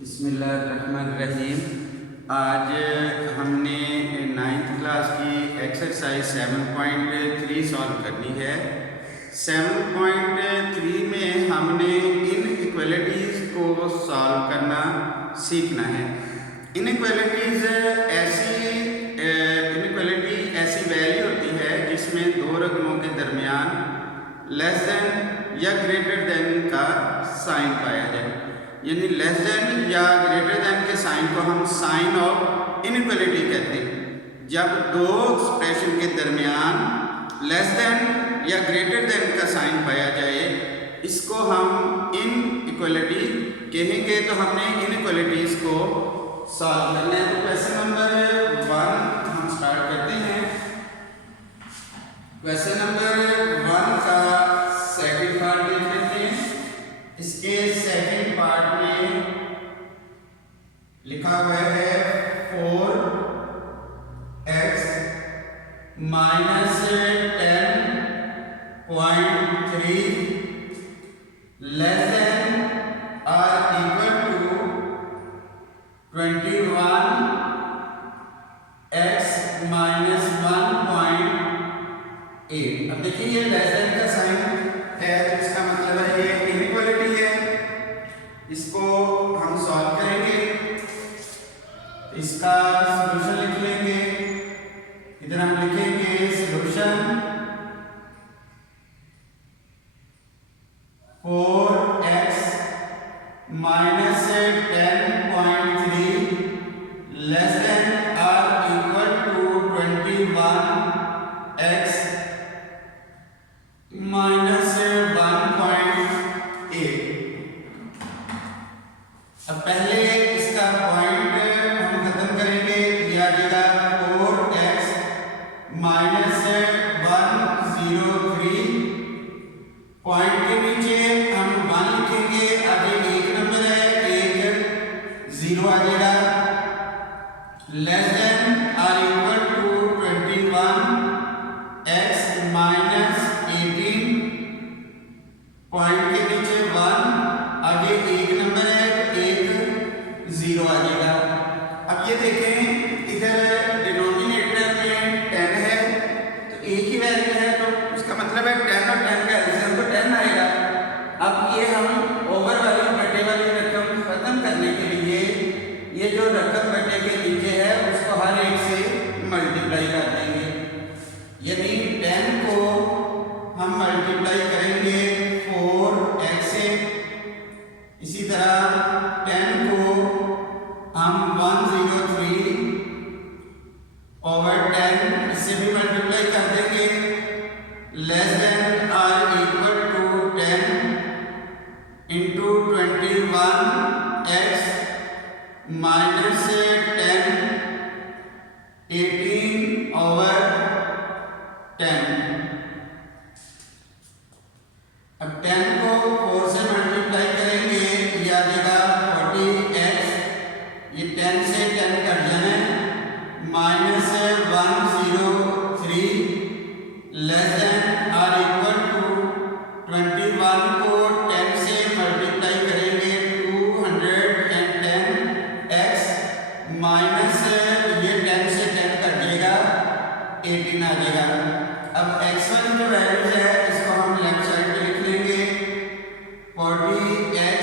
बिस्मिल्लाहिर्रहमानिर्रहीम। आज हमने 9th क्लास की एक्सरसाइज 7.3 सॉल्व करनी है। 7.3 में हमने इनइक्वालिटीज़ को सॉल्व करना सीखना है। इनइक्वालिटीज़ ऐसी वैल्यू होती है जिसमें दो रकमों के दरमियान लेस देन या ग्रेटर देन का साइन पाया जाए, यानी लेस देन या ग्रेटर देन के साइन को हम साइन ऑफ इनइक्वालिटी कहते हैं। जब दो एक्सप्रेशन के दरमियान लेस देन या ग्रेटर देन का साइन पाया जाए, इसको हम इनइक्वालिटी कहेंगे। तो हमने इनइक्वालिटीज को सॉल्व करना है। तो क्वेश्चन नंबर 1 हम स्टार्ट करते हैं। क्वेश्चन नंबर 1 का सेकंड पार्ट देख लेते हैं। इसके सेकंड पार्ट में लिखा हुआ है 4x -10.3 लेस देन और इक्वल टू 21x -1.8। अब देखिए ये लेस देन का साइन है, तो इसका मतलब है ये इनइक्वालिटी है। इसको हम सॉल्व करेंगे, इसका सॉल्यूशन लिख लेंगे। इधर हम लिखेंगे सॉल्यूशन 4x -10.3 लेस देन और इक्वल टू 21x -1.8। अब पहले इसका पॉइंट हम खत्म करेंगे। यह आ जाएगा 4x -103। पॉइंट के नीचे हम 1 लिखेंगे, आगे एक नंबर है, एक 0 आ जाएगा। लेस देन और इक्वल टू 21x -18। पॉइंट के नीचे 1, आगे एक नंबर है, एक 0 आ जाएगा। अब ये देखें, इधर डिनोमिनेटर में 10 है, तो एक ही वैल्यू है, तो इसका मतलब है 10 और 10 का एलसीएम तो 10 आएगा। अब ये हम ओवर वाली बटे वाली रकम खत्म करने के लिए ये जो रकम बटे के नीचे है उसको हर एक से मल्टीप्लाई कर देंगे। यानी 10 को हम मल्टीप्लाई करेंगे 4x से, इसी तरह 10 को हम 103 ओवर 10 इससे भी मल्टीप्लाई कर देंगे। लेस देन और equal to 10 into 21x -10 18 over 10। अब 10 को 4 से मल्टीप्लाई करेंगे, यह आ जाएगा 40x। ये 10 से 10 कट जाना है, -103 लेस देन और इक्वल टू 21 को 10 से मल्टीप्लाई करेंगे 210x माइनस ये 10 से 10 कट जाएगा, 18 आ जाएगा। अब x1 जो वैल्यू है इसको हम लेफ्ट साइड पे लिख लेंगे। 40x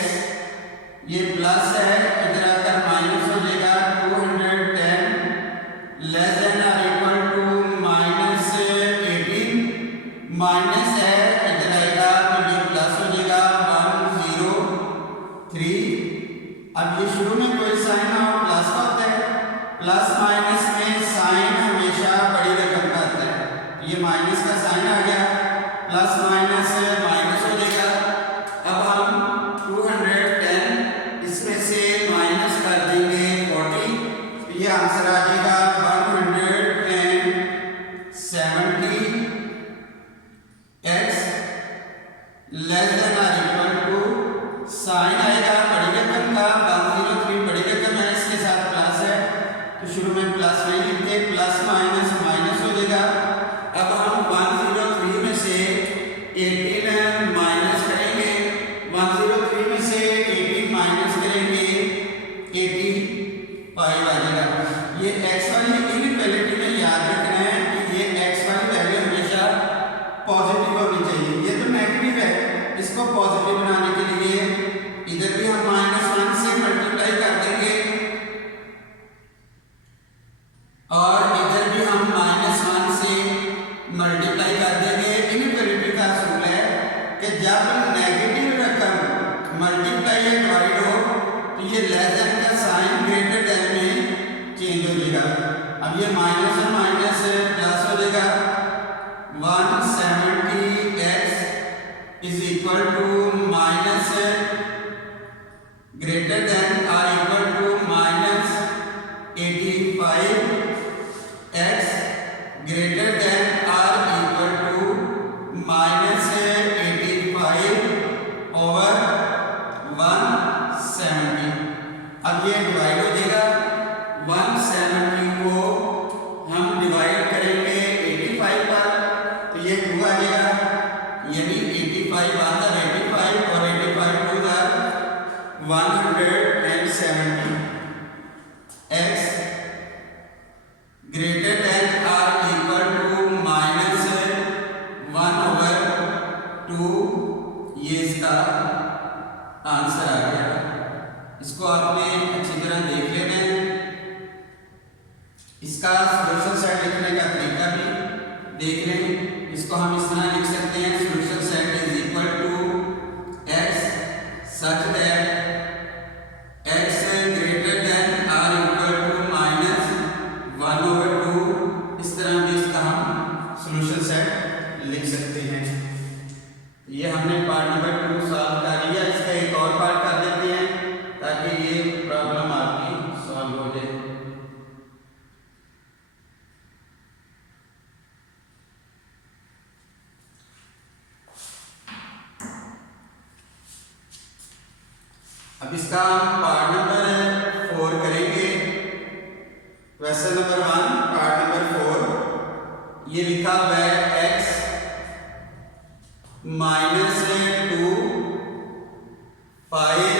ये प्लस है, इधर आकर माइनस हो जाएगा 210 लेस देन और इक्वल टू -18 माइनस है, इधर आएगा तो ये प्लस हो जाएगा 103। अब ये शुरू में कोई साइन और प्लस का होता है, प्लस माइनस में साइन हमेशा बड़ी रकम का आता है। ये माइनस का साइन आ गया, प्लस माइनस माइनस हो जाएगा। अब हम 210 इसमें से माइनस कर देंगे 40, तो ये आंसर आ जाएगा 170x लेस देन और इक्वल टू साइन आएगा बड़ी रकम का 103, बड़ी रकम है, इसके साथ प्लस है तो शुरू में प्लस नहीं लिखते, प्लस माइनस माइनस हो जाएगा। अब हम 103 में से 18 माइनस करेंगे, 103 में से 18 माइनस करेंगे अब ये माइनस और माइनस प्लस हो जाएगा 170x is equal to minus greater than और equal to minus 85x greater than और इक्वल टू माइनस 85 ओवर 170। अब ये डिवाइड हो जाएगा 170 को हम डिवाइड करेंगे 85 पर तो ये 2 आ जाएगा, यानी 85 आता 85 और 85 to the 170 x greater than और इक्वल टू माइनस 1 ओवर 2। ये इसका आंसर आ गया। इसको आपने अच्छी तरह देख लेना है। इसका सॉल्यूशन सेट लिखने का तरीका भी देख लें। इसको हम इस तरह लिख सकते हैं, solution set is equal to x such that x greater than और इक्वल टू माइनस 1 ओवर 2। इस तरह भी इसका हम सॉल्यूशन सेट लिख सकते हैं। ये हमने पार्ट नंबर 2 सॉल्व कर लिया। इसका एक और पार्ट कर देते हैं ताकि ये प्रॉब्लम आपकी सॉल्व हो जाए। अब इसका हम पार्ट नंबर 4 करेंगे। Question number 1 part number 4। ये लिखा हुआ है x minus 2 5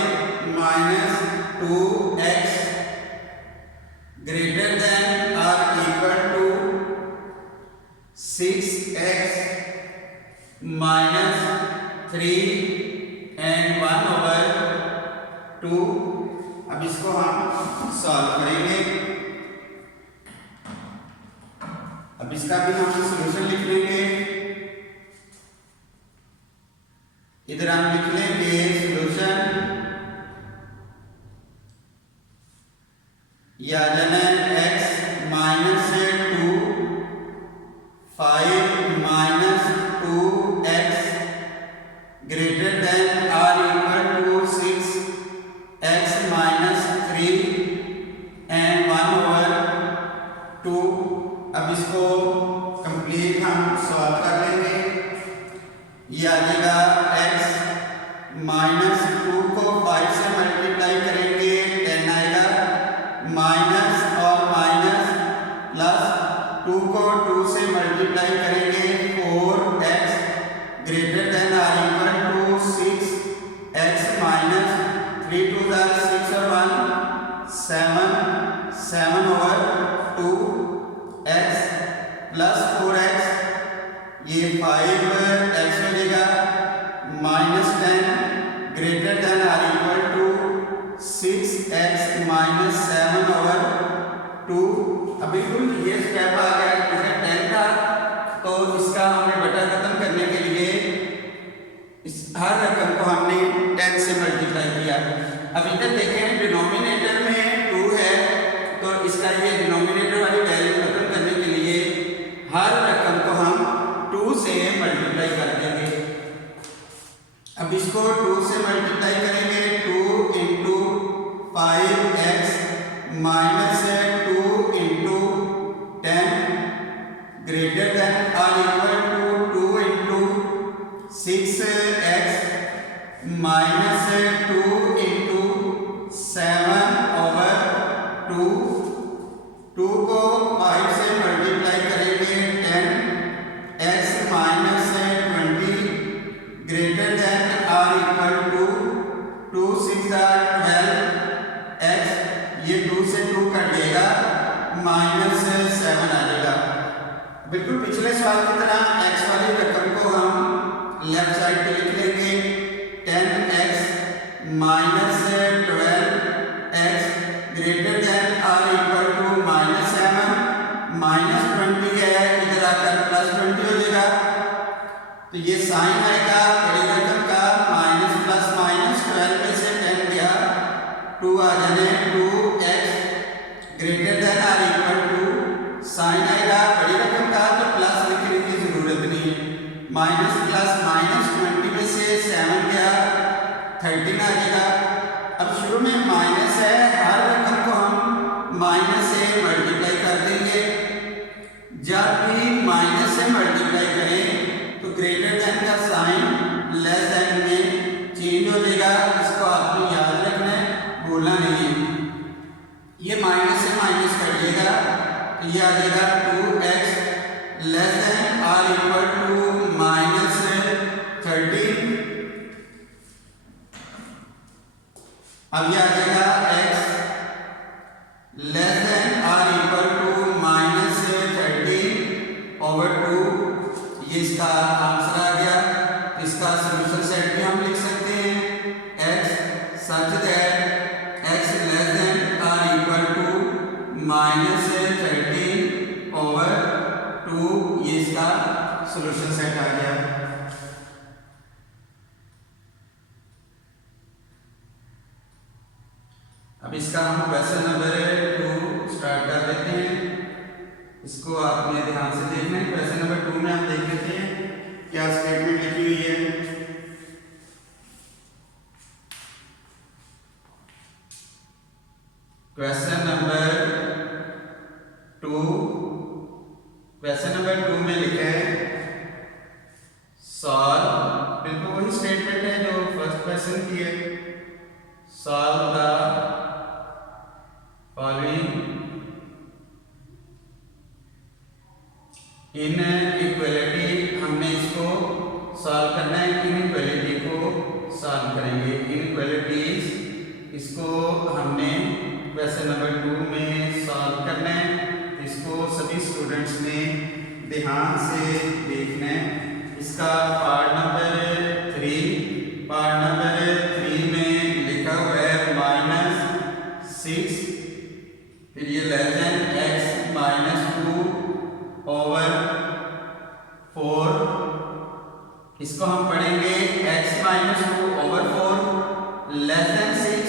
minus 2x greater than और equal to 6x minus 3 and 1 over 2। अब इसको हम सॉल्व करेंगे। अब इसका भी हम सॉल्यूशन लिख लेंगे। इधर हम लिख लेंगे सॉल्यूशन, या जाना x minus 2 5 minus 2x greater than और equal to 6x minus 3 and 1 over 2। अब इसको कंप्लीट हम सॉल्व कर लेंगे। ये आ जाएगा x माइनस 2 को 5 से मल्टीप्लाई करेंगे 10 आएगा, माइनस और माइनस प्लस 2 को 2 से मल्टीप्लाई करेंगे 4x ग्रेटर देन और equal to 6x minus 3 to the 6 और 1 7 ओवर 2x प्लस 4x ये 5x हो जाएगा, माइनस 10 ग्रेटर देन और equal to 6x minus 7 over 2। अब बिल्कुल ये स्टेप आ गया। इधर 10 था तो इसका हमने बटा खत्म करने के लिए इस हर रकम को हमने 10 से मल्टीप्लाई किया। अब इधर देखें डिनोमिनेटर में 2 है तो इसका ये डिनोमिनेटर वाली वैल्यू खत्म करने के लिए हर रकम को हम 2 से मल्टीप्लाई कर देंगे। अब इसको 2 से मल्टीप्लाई करेंगे 2 into 5x minus 2 into 10 greater than और equal to 2 into 6x minus 2 into 7 over 2। 2 को 5 से मल्टीप्लाई करेंगे 10x माइनस 20 ग्रेटर देन और इक्वल टू 2 6 12x। ये 2 से 2 कट जाएगा, माइनस 7 आ जाएगा। बिल्कुल पिछले सवाल की तरह x वाली रकम को हम लेफ्ट साइड पे लिख लेंगे 10x minus 12x greater than और इक्वल टू माइनस 7 माइनस 20 है, इधर आकर प्लस 20 हो जाएगा। तो ये साइन आएगा बड़ी रकम का, माइनस प्लस माइनस 12 में से 10 गया 2 आ जाने 2x ग्रेटर देन और इक्वल टू 13 आ जाएगा। अब शुरू में माइनस है, हर रकम को हम माइनस से मल्टीप्लाई कर देंगे। जब भी माइनस से मल्टीप्लाई करें तो ग्रेटर देन का साइन लेस देन में चेंज हो जाएगा। इसको आपको याद रखना है, भूलना नहीं है। ये माइनस से माइनस कट जाएगा तो ये आ जाएगा 2x less than or equal to minus 13। अब ये आ जाएगा x less than or equal to minus 13 over 2। ये इसका आंसर आ गया। इसका सॉल्यूशन सेट भी हम लिख सकते हैं x such that x less than or equal to minus 13 over 2। ये इसका सॉल्यूशन सेट आ गया। अब इसका हम क्वेश्चन नंबर 2 स्टार्ट कर देते हैं। इसको आपने ध्यान से देखना है। क्वेश्चन नंबर 2 में हम देख लेते हैं क्या स्टेटमेंट लिखी हुई है। क्वेश्चन नंबर 2 में लिखा है सॉल्व, बिल्कुल वही स्टेटमेंट है जो फर्स्ट क्वेश्चन की है। Solve the following inequality. हमने इसको सॉल्व करना है, इनइक्वालिटी को सॉल्व करेंगे। इनइक्वालिटीज इसको हमने क्वेश्चन नंबर 2 में सॉल्व करना है। इसको सभी स्टूडेंट्स ने ध्यान से देखना है। इसका पार्ट नंबर 3 में लिखा हुआ है -6, फिर ये less than x minus 2 over 4। इसको हम पढ़ेंगे x minus 2 over 4 less than 6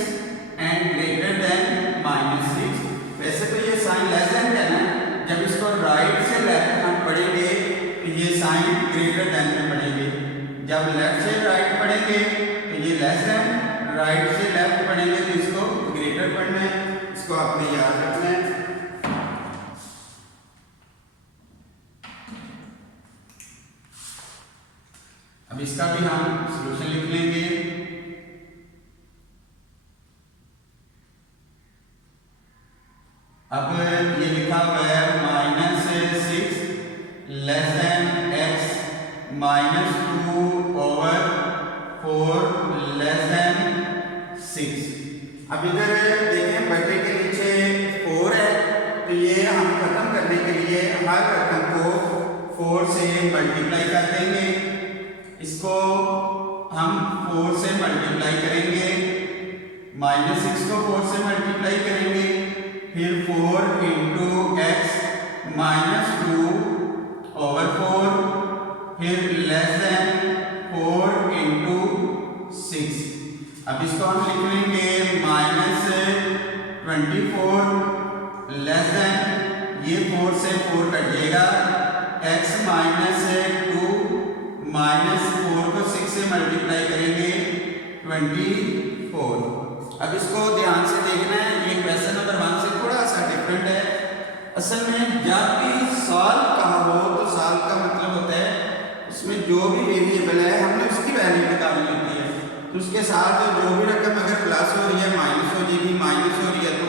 and greater than -6। वैसे तो ये साइन लेस देन का है, जब इसको राइट से लेफ्ट हम पढ़ेंगे तो ये साइन ग्रेटर देन में पढ़ेंगे। जब लेफ्ट से राइट पढ़ेंगे तो ये लेस देन, राइट से लेफ्ट पढ़ेंगे तो इसको ग्रेटर पढ़ना है। इसको आपने याद रखना है। अब इसका भी हम सॉल्यूशन लिख लेंगे। अब ये लिखा हुआ है -6 less than x minus 2 over 4 less than 6। अब इधर देखें बटे के नीचे 4 है, तो ये हम खत्म करने के लिए हर रकम को 4 से मल्टीप्लाई कर देंगे। इसको हम 4 से मल्टीप्लाई करेंगे, -6 को 4 से मल्टीप्लाई करेंगे, फिर 4 इंटू एक्स माइनस 2 ओवर 4, फिर लेस देन 4 इंटू 6। अब इसको हम लिख लेंगे -24 लेस देन, ये 4 से 4 कट जाएगा, x माइनस 2 माइनस 4 को 6 से मल्टीप्लाई करेंगे 24। अब इसको ध्यान से देखना है, ये क्वेश्चन नंबर 1 से थोड़ा सा डिफरेंट है। असल में जब भी सॉल्व कहा हो तो सॉल्व का मतलब होता है उसमें जो भी वेरिएबल है हमने उसकी वैल्यू निकालनी होती है। तो उसके साथ जो भी रकम अगर प्लस हो रही है माइनस हो जाएगी, माइनस हो रही है तो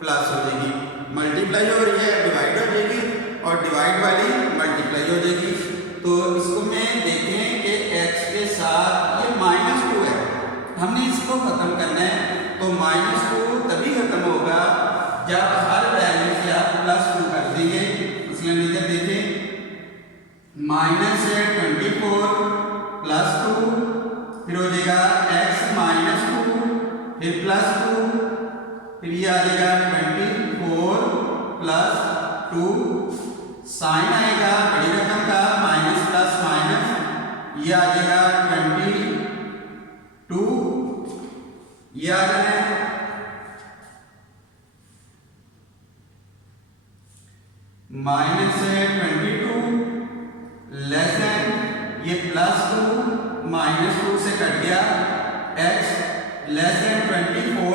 प्लस हो जाएगी, मल्टीप्लाई हो रही है डिवाइड हो जाएगी, और डिवाइड वाली मल्टीप्लाई हो जाएगी। तो इसको में देखें कि x के साथ ये -2 है, हमने इसको खत्म करना है। तो -2 तभी खत्म होगा जब हर वैल्यू से आप +2 कर देंगे। इसलिए इधर देखें -24 + 2, फिर हो जाएगा x माइनस 2, फिर +2, फिर ये आ जाएगा 24 + 2, साइन आएगा बड़ी रकम का माइनस प्लस माइनस, ये आ जाएगा 22, ये आ जाए -22 लेस देन, ये +2 -2 से कट गया, x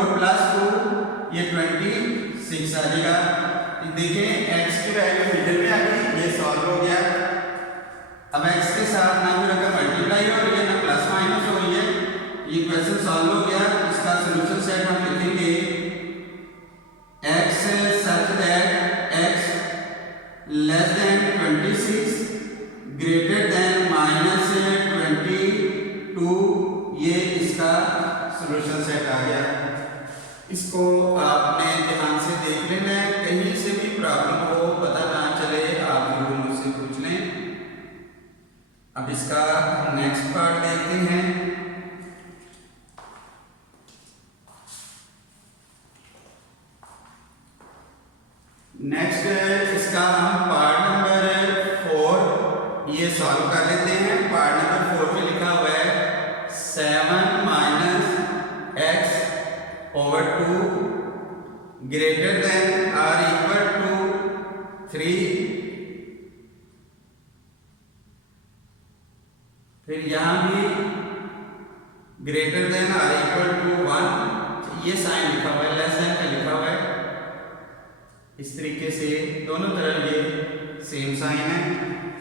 4 + 2 ये 26 आ जाएगा। देखें x की वैल्यू मिडिल में आ गई, ये सॉल्व हो गया। अब x के साथ ना कोई रकम मल्टीप्लाई हो रही है ना प्लस माइनस हो रही है, ये क्वेश्चन सॉल्व हो गया। इसका सॉल्यूशन सेट हम लिखेंगे x such that x less than 26 greater than -22, ये इसका सॉल्यूशन सेट आ गया। इसको आपने ध्यान से देख लेना है, कहीं से भी प्रॉब्लम हो पता ना चले आप जरूर मुझसे पूछ लें। अब इसका नेक्स्ट पार्ट देखते हैं। नेक्स्ट इसका हम पार्ट नंबर 4 ये सॉल्व कर लेते हैं। पार्ट नंबर 4 में लिखा हुआ है 7 - x/2 greater than or equal to 3। फिर यहां भी greater than or equal to 1, ये साइन लिखा हुआ है, लेस देन का लिखा हुआ है। इस तरीके से दोनों तरफ ये सेम साइन है।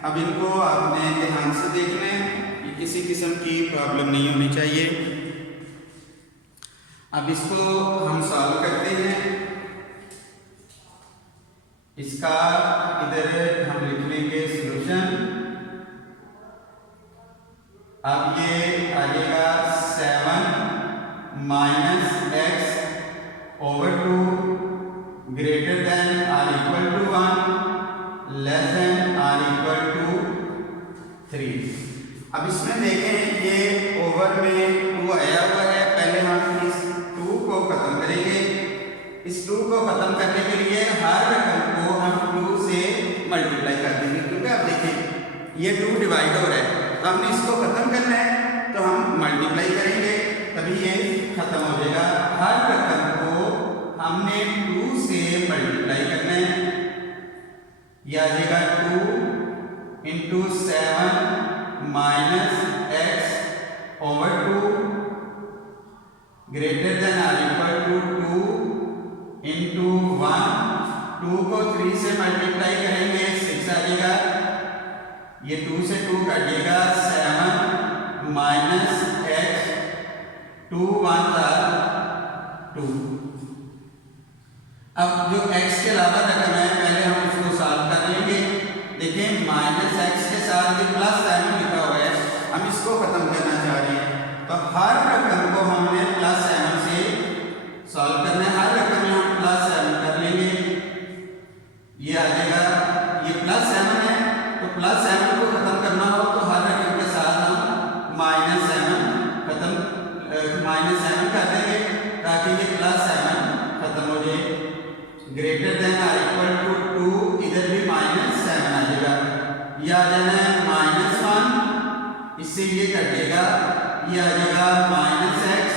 अब इनको आपने ध्यान से देखना है, ये किसी किस्म की प्रॉब्लम नहीं होनी चाहिए। अब इसको हम सॉल्व करते हैं। इसका इधर हम लिख लेंगे सॉल्यूशन। अब ये आ जाएगा 7 - x/2 greater than or equal to 1 less than or equal to 3। अब इसमें देखें ये ओवर में 2 आया हुआ है, पहले हम इस 2 को खत्म करेंगे। इस 2 को खत्म करने के लिए हर रकम को हम 2 से मल्टीप्लाई कर देंगे, क्योंकि आप देखिए ये 2 डिवाइड हो रहा है, तो हमने इसको खत्म करना है तो हम मल्टीप्लाई करेंगे तभी ये खत्म हो जाएगा। हर रकम को हमने 2 से मल्टीप्लाई करना है। यह आ जाएगा 2 × 7 - x/2 greater than or equal to 2 × 1। 2 को 3 से मल्टीप्लाई करेंगे 6 आ जाएगा। ये 2 से 2 कटिएगा, 7 - x 2 1 2। अब जो x के अलावा रकम है पहले हम उसको सॉल्व कर लेंगे। देखिए -x के साथ ये +7 लिखा हुआ है, हम इसको खत्म करना चाह रहे हैं, तो हर रकम को हमने +7 से सॉल्व करना है। हर रकम में हम +7 कर लेंगे, ये आ जाएगा। ये +7 है तो +7 को खत्म करना हो तो हर रकम के साथ हम -7 कर देंगे ताकि ये +7 खत्म हो जाए। ग्रेटर देन और इक्वल टू 2, इधर भी -7 आ जाएगा। ये आ जाना है -1, इससे ये कटेगा, ये आ जाएगा -x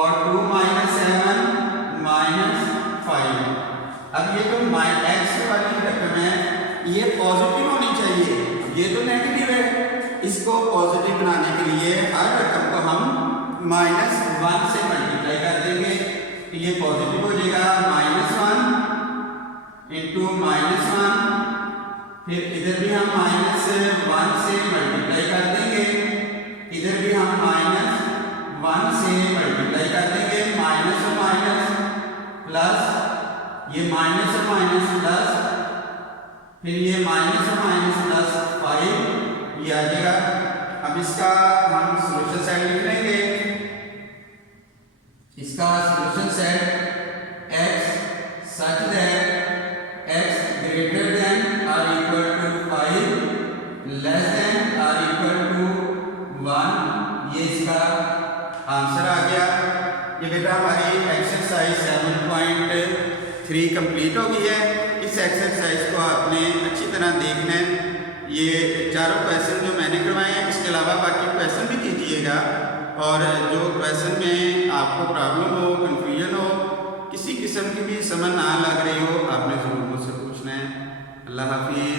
और 2 - 7 -5। अब ये जो x वाली रकम है ये पॉजिटिव होनी चाहिए, ये तो नेगेटिव है। इसको पॉजिटिव बनाने के लिए हर रकम को हम -1 से मल्टीप्लाई कर देंगे, ये पॉजिटिव हो जाएगा। -1 × -1, फिर इधर भी हम -1 से मल्टीप्लाई कर देंगे, इधर भी हम -1 से मल्टीप्लाई कर देंगे। माइनस और माइनस प्लस, ये माइनस और माइनस प्लस, फिर ये माइनस और माइनस प्लस 5, ये आ जाएगा। अब इसका हम सॉल्यूशन सेट लिख लेंगे। इसका solution set x such that x greater than or equal to 5 less than or equal to 1, ये इसका आंसर आ गया। ये बेटा हमारी एक्सरसाइज 7.3 कंप्लीट हो गई है। इस एक्सरसाइज को आपने अच्छी तरह देखना है। ये चारों क्वेश्चन जो मैंने करवाए हैं, इसके अलावा बाकी क्वेश्चन भी कीजिएगा, और जो क्वेश्चन में आपको प्रॉब्लम हो, कंफ्यूजन हो, किसी किस्म की भी समझ ना लग रही हो, आपने ज़रूर मुझसे पूछना है। अल्लाह हाफिज़।